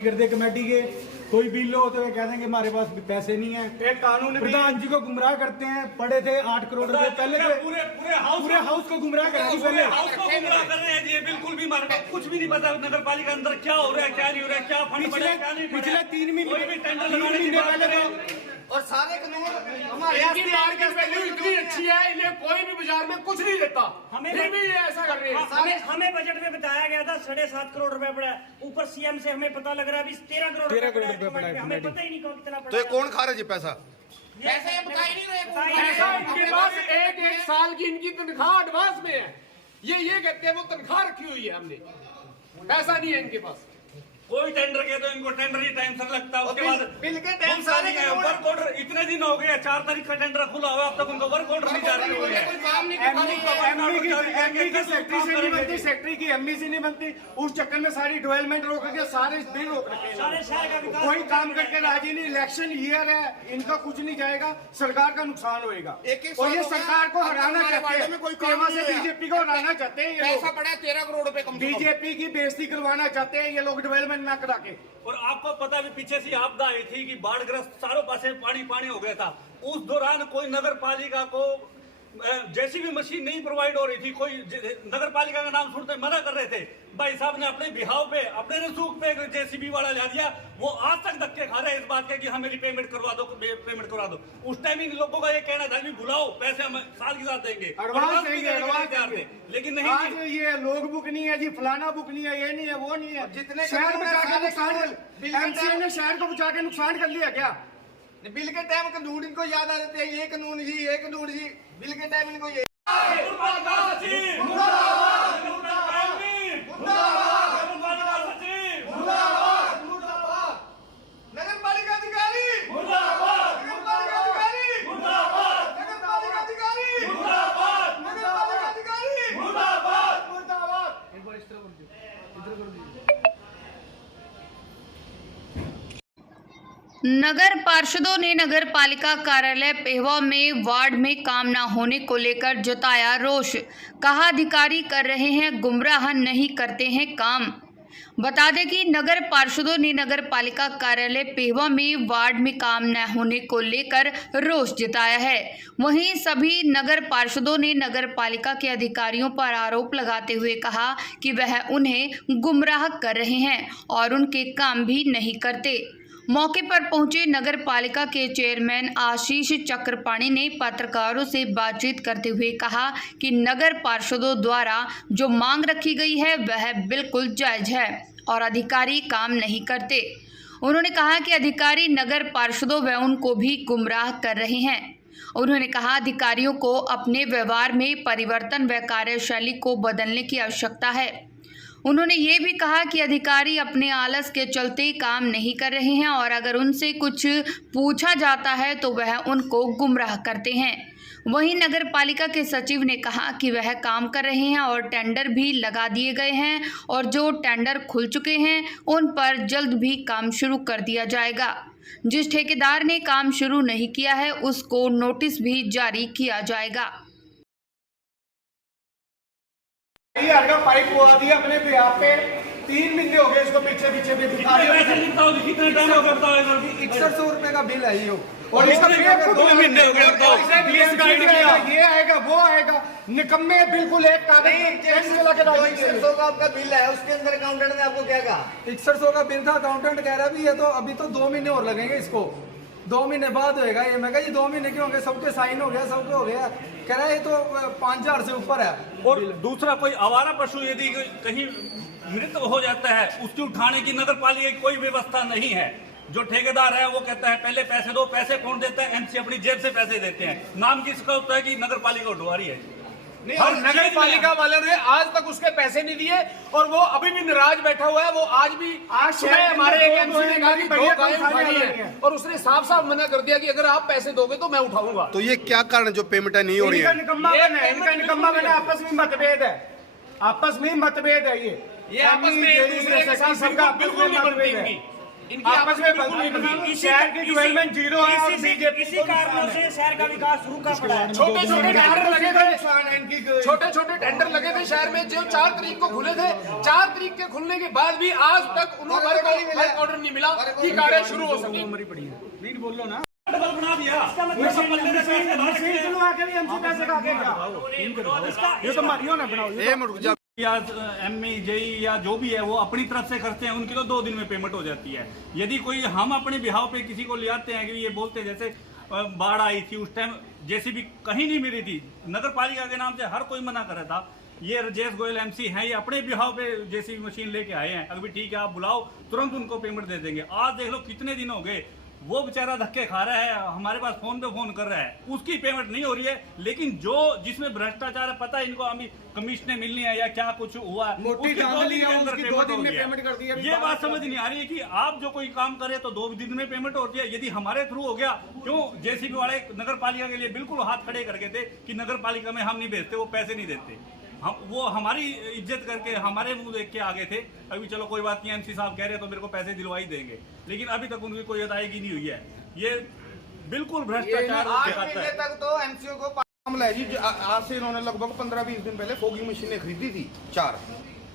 करते कमेटी के कोई बिल होते हुए कह देंगे हमारे पास पैसे नहीं है। एक कानून प्रधान जी को गुमराह करते हैं। पड़े थे 8 करोड़ रुपए पहले के पूरे हाउस को गुमराह कर रहे हैं जी। बिल्कुल भी हमारे पास कुछ भी नहीं पता नगर पालिका अंदर क्या हो रहा है, क्या नहीं हो रहा है, क्या फंड पड़े, क्या नहीं पड़े। पिछले 3 महीने पहले और सारे कानून हमारे मार्केट वैल्यू इतनी अच्छी है, इन्हें कोई भी बाजार में कुछ नहीं देता, फिर भी ये ऐसा कर रहे हैं। हमें बजट में बताया गया था 7.5 करोड़ रुपए पड़ा है, ऊपर सीएम से हमें पता लग रहा है अभी 13 करोड़ रुपए पड़ा है। हमें पता ही नहीं कितना पड़ा। तो ये कौन खा रहा है जी पैसा? पैसे बता ही नहीं रहे। पैसा इनके पास एक साल की इनकी तनख्वाह एडवांस में है। ये कहते हैं वो तनख्वाह रखी हुई है हमने, पैसा नहीं है इनके पास। कोई टेंडर के तो इनको टेंडर ही टाइम सर लगता है। उसके बाद बिल के टाइम सारे वर्क ऑर्डर इतने दिन हो गए, 4 तारीख का टेंडर खुला हुआ, अब तक उनको वर्क ऑर्डर नहीं जारी हुई है। एमडी की सेक्रेटरी से नहीं बनती, सेक्रेटरी की एमडी से नहीं बनती। उस चक्कर में सारी डेवलपमेंट रोक के सारे बिल रोक रखे हैं। कोई काम करके राजी नहीं। इलेक्शन ईयर है, इनका कुछ नहीं जाएगा, सरकार का नुकसान होएगा। और ये सरकार को हराना चाहते हैं, बीजेपी को हराना चाहते हैं। पैसा पड़ा 13 करोड़ रुपए कम, बीजेपी की बेइज्जती करवाना चाहते हैं ये लोग डेवलपमेंट ना करा के। और आपको पता भी पीछे से आपदा आई थी कि बाढ़ग्रस्त चारों पासे पानी हो गया था। उस दौरान कोई नगर पालिका को जेसीबी मशीन नहीं प्रोवाइड हो रही थी। कोई नगर पालिका का नाम सुनते मना कर रहे थे। भाई साहब ने अपने बिहाव पे, अपने रसूख पे जेसीबी वाला ला दिया। वो आज तक धक्के खा रहे हैं इस बात के कि हमें पेमेंट करवा दो। उस टाइम इन लोगों का ये कहना था कि बुलाओ, पैसे हम साथ के साथ देंगे, एडवांस देंगे। लेकिन नहीं, आज ये लोग बुक नहीं है जी, फलाना बुक नहीं है, ये नहीं है, वो नहीं है। जितने शहर बचा के नुकसान, एमसीए ने शहर को बचा के नुकसान कर लिया क्या? बिल के टाइम कानून इनको याद आ जाते हैं, ये कानून जी बिल के टाइम इनको ये नगर पार्षदों ने नगर पालिका कार्यालय पेहवा में वार्ड में काम न होने को लेकर जताया रोष। कहा अधिकारी कर रहे हैं गुमराह, नहीं करते हैं काम। बता दें कि नगर पार्षदों ने नगर पालिका कार्यालय पेहवा में वार्ड में काम न होने को लेकर रोष जताया है। वहीं सभी नगर पार्षदों ने नगर पालिका के अधिकारियों पर आरोप लगाते हुए कहा कि वह उन्हें गुमराह कर रहे हैं और उनके काम भी नहीं करते। मौके पर पहुंचे नगर पालिका के चेयरमैन आशीष चक्रपाणी ने पत्रकारों से बातचीत करते हुए कहा कि नगर पार्षदों द्वारा जो मांग रखी गई है वह बिल्कुल जायज है और अधिकारी काम नहीं करते। उन्होंने कहा कि अधिकारी नगर पार्षदों व उनको भी गुमराह कर रहे हैं। उन्होंने कहा अधिकारियों को अपने व्यवहार में परिवर्तन व कार्यशैली को बदलने की आवश्यकता है। उन्होंने ये भी कहा कि अधिकारी अपने आलस के चलते काम नहीं कर रहे हैं और अगर उनसे कुछ पूछा जाता है तो वह उनको गुमराह करते हैं। वहीं नगर पालिका के सचिव ने कहा कि वह काम कर रहे हैं और टेंडर भी लगा दिए गए हैं और जो टेंडर खुल चुके हैं उन पर जल्द भी काम शुरू कर दिया जाएगा। जिस ठेकेदार ने काम शुरू नहीं किया है उसको नोटिस भी जारी किया जाएगा। का पाइप हुआ दिया अपने पे, आप पे 3 महीने हो गए इसको पीछे भी दिखा रहे हो। 6100 रुपए का बिल है ये, और इसका 2 महीने हो गए। ये आएगा वो आएगा, निकम्मे बिल्कुल एक कागज 6100 का आपका बिल है, उसके अंदर अकाउंटेंट ने आपको क्या कहा? 6100 का बिल था, अकाउंटेंट कह रहा है ये तो अभी तो 2 महीने और लगेंगे, इसको 2 महीने बाद होएगा। ये मैं कहा जी 2 महीने क्यों होंगे, सबके साइन हो गया, सबके हो गया। कह रहा है ये तो 5000 से ऊपर है। और दूसरा कोई आवारा पशु यदि कहीं मृत हो जाता है उसकी उठाने की नगर पालिका की कोई व्यवस्था नहीं है। जो ठेकेदार है वो कहता है पहले पैसे दो, पैसे कौन देता है? एमसी अपनी जेब से पैसे देते हैं। नाम किसका होता है कि नगर पालिका उठवा रही है। और नगर पालिका वालों ने आज तक उसके पैसे नहीं दिए और वो अभी भी नाराज बैठा हुआ है। वो आज भी हमारे एक एमसी ने कहा कि 2 गायें उठानी है और उसने साफ मना कर दिया कि अगर आप पैसे दोगे तो मैं उठाऊंगा। तो ये क्या कारण जो पेमेंट नहीं हो रही है? इनका निकम्मा बना, आपस में मतभेद है, आपस में मतभेद है। ये आपस में एक दूसरे के साथ सबका बिल्कुल नहीं बनती इनकी आपस में शहर की डेवलपमेंट जीरो है और बीजेपी इसी कारणों से शहर का विकास रुका पड़ा है। छोटे छोटे टेंडर लगे थे शहर में जो 4 तारीख को खुले थे। 4 तारीख के खुलने के बाद भी आज तक उन्होंने वर्क ऑर्डर नहीं मिला कि कार्य शुरू हो सके। नहीं बोलो ना, डबल बना दिया। मशीन चलवा के भी हमसे पैसे खा के क्या? ये तो मारियो ना बनाओ। ए रुक जा। या एमई जेई या जो भी है वो अपनी तरफ से करते हैं, उनकी तो 2 दिन में पेमेंट हो जाती है। यदि कोई हम अपने बिहाव पे किसी को ले आते हैं कि ये बोलते हैं, जैसे बाढ़ आई थी उस टाइम जेसीबी कहीं नहीं मिली थी, नगर पालिका के नाम से हर कोई मना कर रहा था। ये राजेश गोयल एमसी हैं, ये अपने बिहाव पे जेसीबी मशीन लेके आए हैं। अभी ठीक है, आप बुलाओ, तुरंत उनको पेमेंट दे देंगे। आज देख लो कितने दिन हो गए, वो बेचारा धक्के खा रहा है, हमारे पास फोन पे फोन कर रहा है, उसकी पेमेंट नहीं हो रही है। लेकिन जो जिसमें भ्रष्टाचार है, पता है इनको अभी कमीशनें मिलनी है या क्या कुछ हुआ, मोटी उसकी डाल 2 ली दिन है, के अंदर उसकी 2 पेमेंट दिन हो में गया। पेमेंट कर दी है। ये बात समझ नहीं आ रही है कि आप जो कोई काम करे तो 2 दिन में पेमेंट होती है। यदि हमारे थ्रू हो गया, क्यों जेसीबी वाले नगर पालिका के लिए बिल्कुल हाथ खड़े करके थे कि नगर पालिका में हम नहीं भेजते, वो पैसे नहीं देते। हम वो हमारी इज्जत करके हमारे मुंह देख के आगे थे। अभी चलो कोई बात नहीं, एमसी साहब कह रहे हैं तो मेरे को पैसे दिलवा ही देंगे, लेकिन अभी तक उनकी कोई अदायगी नहीं हुई है। ये बिल्कुल भ्रष्टाचार दिखाता है। तक तो एमसीओ को मामला है जी। आज से इन्होंने लगभग 15-20 दिन पहले फोगिंग मशीनें खरीदी थी 4।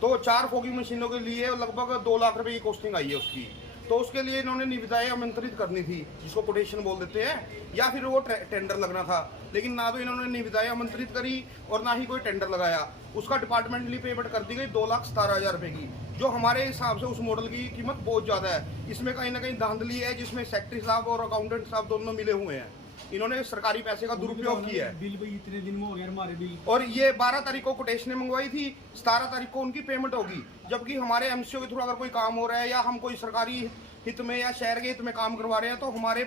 तो 4 फोगिंग मशीनों के लिए लगभग 2 लाख रुपए की कॉस्टिंग आई है उसकी। तो उसके लिए इन्होंने निविदाएं आमंत्रित करनी थी, जिसको कोटेशन बोल देते हैं, या फिर वो टेंडर लगना था। लेकिन ना तो इन्होंने निविदाएं आमंत्रित करी और ना ही कोई टेंडर लगाया। उसका डिपार्टमेंटली पेमेंट कर दी गई 2,17,000 रुपए की, जो हमारे हिसाब से उस मॉडल की कीमत बहुत ज़्यादा है। इसमें कहीं ना कहीं धांधली है, जिसमें सेक्रेटरी साहब और अकाउंटेंट साहब दोनों मिले हुए हैं। इन्होंने सरकारी पैसे का दुरुपयोग किया है। बिल भाई इतने दिन में हो गया हमारे बिल। और ये 12 तारीख को कोटेशनें मंगवाई थी, 17 तारीख को उनकी पेमेंट होगी। जबकि हमारे एमसीओ के थ्रू अगर कोई काम हो रहा है या हम कोई सरकारी हित में या शहर के हित में काम करवा रहे हैं, तो हमारे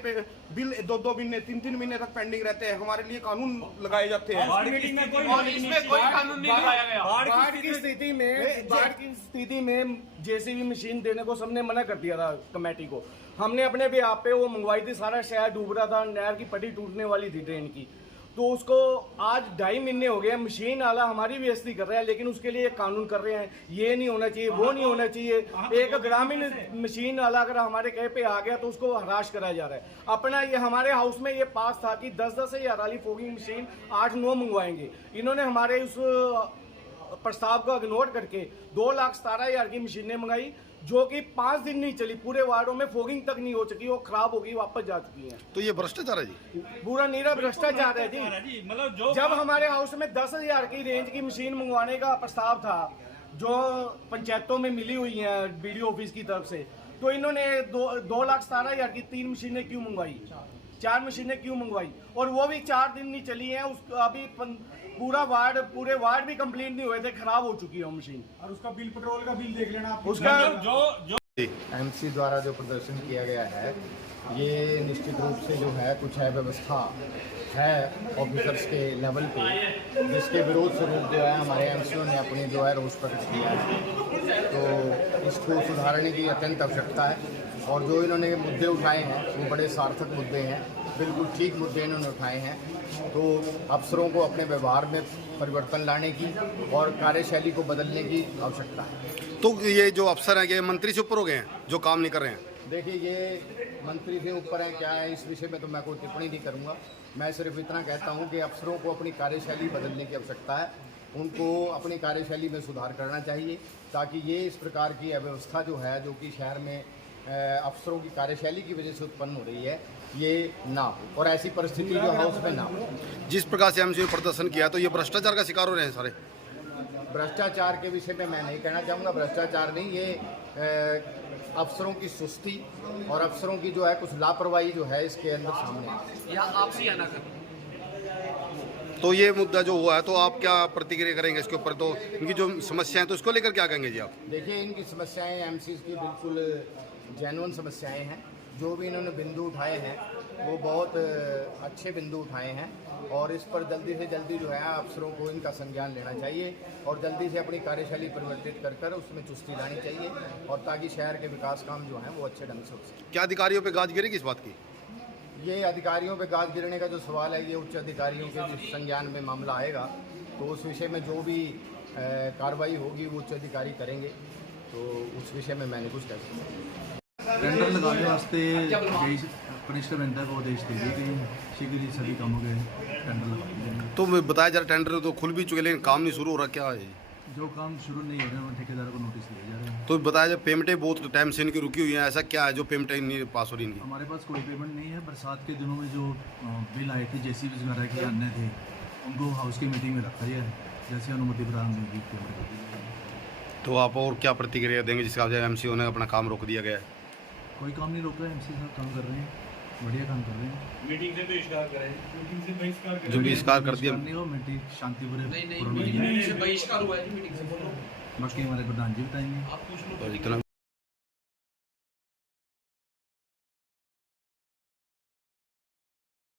बिल 2-2 महीने 3-3 महीने तक पेंडिंग रहते हैं। हमारे लिए कानून लगाए जाते हैं। और इसमें कोई कानून नहीं लगाया गया। बाढ़ की स्थिति में जेसीबी मशीन देने को सबने मना कर दिया था कमेटी को। हमने अपने भी आप पे वो मंगवाई थी, सारा शहर डूब रहा था, नहर की पट्टी टूटने वाली थी ट्रेन की। तो उसको आज 2.5 महीने हो गए, मशीन वाला हमारी बेइज्जती कर रहा है, लेकिन उसके लिए कानून कर रहे हैं। ये नहीं होना चाहिए, वो नहीं होना चाहिए। एक ग्रामीण मशीन वाला अगर हमारे कहीं पे आ गया तो उसको हराश कराया जा रहा है। अपना ये हमारे हाउस में ये पास था कि 10-10 हज़ार वाली फोगिंग मशीन 8-9 मंगवाएंगे। इन्होंने हमारे उस प्रस्ताव को इग्नोर करके 2,17,000 की मशीनें मंगाई, जो कि 5 दिन नहीं चली। पूरे वार्डों में फोगिंग तक नहीं हो चुकी, वो खराब हो गई, वापस जा चुकी हैं। तो ये भ्रष्टाचार है जी, पूरा नीरा भ्रष्टाचार है जी। मतलब जो जब हमारे हाउस में 10,000 की रेंज की मशीन मंगवाने का प्रस्ताव था, जो पंचायतों में मिली हुई है बीडीओ ऑफिस की तरफ से, तो इन्होंने 2,17,000 की 3 मशीनें क्यों मंगवाई, 4 मशीनें क्यों मंगवाई? और वो भी 4 दिन नहीं चली हैं। अभी पूरे वार्ड भी कंप्लीट नहीं हुए थे, खराब हो चुकी है मशीन। और उसका बिल, पेट्रोल का बिल देख लेना आप। उसका जो एमसी द्वारा जो प्रदर्शन किया गया है, ये निश्चित रूप से जो है कुछ है व्यवस्था है ऑफिसर्स के लेवल पे, जिसके विरोध स्वरूप जो है हमारे एमसीओ ने अपनी जो है रोष प्रकट किया है। तो इसको सुधारने की अत्यंत आवश्यकता है। और जो इन्होंने मुद्दे उठाए हैं वो बड़े सार्थक मुद्दे हैं, बिल्कुल ठीक मुद्दे इन्होंने उठाए हैं। तो अफसरों को अपने व्यवहार में परिवर्तन लाने की और कार्यशैली को बदलने की आवश्यकता है। तो ये जो अफसर हैं, ये मंत्री से ऊपर हो गए हैं जो काम नहीं कर रहे हैं? देखिए, ये मंत्री से ऊपर है क्या है, इस विषय में तो मैं कोई टिप्पणी नहीं करूंगा। मैं सिर्फ इतना कहता हूं कि अफसरों को अपनी कार्यशैली बदलने की आवश्यकता है। उनको अपनी कार्यशैली में सुधार करना चाहिए, ताकि ये इस प्रकार की अव्यवस्था जो है, जो कि शहर में अफसरों की कार्यशैली की वजह से उत्पन्न हो रही है, ये ना हो, और ऐसी परिस्थिति जो हाउस में ना हो। जिस प्रकार से एमसीओ प्रदर्शन किया, तो ये भ्रष्टाचार का शिकार हो रहे हैं सारे। भ्रष्टाचार के विषय में मैं नहीं कहना चाहूँगा। भ्रष्टाचार नहीं, ये अफसरों की सुस्ती और अफसरों की जो है कुछ लापरवाही जो है इसके अंदर सामने है। या आपसी आना कर। तो ये मुद्दा जो हुआ है, तो आप क्या प्रतिक्रिया करेंगे इसके ऊपर? तो इनकी जो समस्याएं हैं, तो इसको लेकर क्या कहेंगे जी आप? देखिए, इनकी समस्याएं एमसीज की बिल्कुल जेन्युइन समस्याएं हैं। जो भी इन्होंने बिंदु उठाए हैं वो बहुत अच्छे बिंदु उठाए हैं, और इस पर जल्दी से जल्दी जो है अफसरों को इनका संज्ञान लेना चाहिए और जल्दी से अपनी कार्यशैली परिवर्तित कर उसमें चुस्ती लानी चाहिए, और ताकि शहर के विकास काम जो हैं वो अच्छे ढंग से हो सके। क्या अधिकारियों पे गाज गिरेगी इस बात की? ये अधिकारियों पे गाज गिरने का जो सवाल है, ये उच्च अधिकारियों के जिस संज्ञान में मामला आएगा, तो उस विषय में जो भी कार्रवाई होगी वो उच्च अधिकारी करेंगे। तो उस विषय में मैंने कुछ कह सकता। टेंडर लगाने वास्ते कनिष्ठ बैंकर को आदेश दे दिए गए, शीघ्र ही सभी कामों के टेंडर लगा दिए। तो बताया जा रहा टेंडर तो खुल भी चुके, लेकिन काम नहीं शुरू हो रहा, क्या है? जो काम शुरू नहीं हो रहे हैं उन्हें ठेकेदारों को नोटिस दिए जा रहे हैं। तो बताया जब पेमेंटें बहुत टाइम से इनकी रुकी हुई हैं, ऐसा क्या है जो पेमेंटें नहीं पास हो रही इनकी? हमारे पास कोई पेमेंट नहीं है। बरसात के दिनों में जो बिल आए थे JCB वगैरह के अन्य थे, उनको हाउस की मीटिंग में रखा गया है, जैसे अनुमति प्राप्त होगी पेमेंट कर दी जाएगी। तो आप और क्या प्रतिक्रिया देंगे जिसका वजह MCO ने अपना काम रोक दिया गया है? कोई काम नहीं रोक रहा है, MC साहब काम कर रहे हैं, बढ़िया काम कर रहे हैं। मीटिंग से बहिष्कार करें, मीटिंग से बहिष्कार करें। जो बहिष्कार कर दिया नहीं हो, मीटिंग शांतिपूर्ण मीटिंग से बहिष्कार हुआ है जी, मीटिंग से बोलो। बाकी हमारे प्रधान जी बताएंगे। आप पूछ लो। तो इतना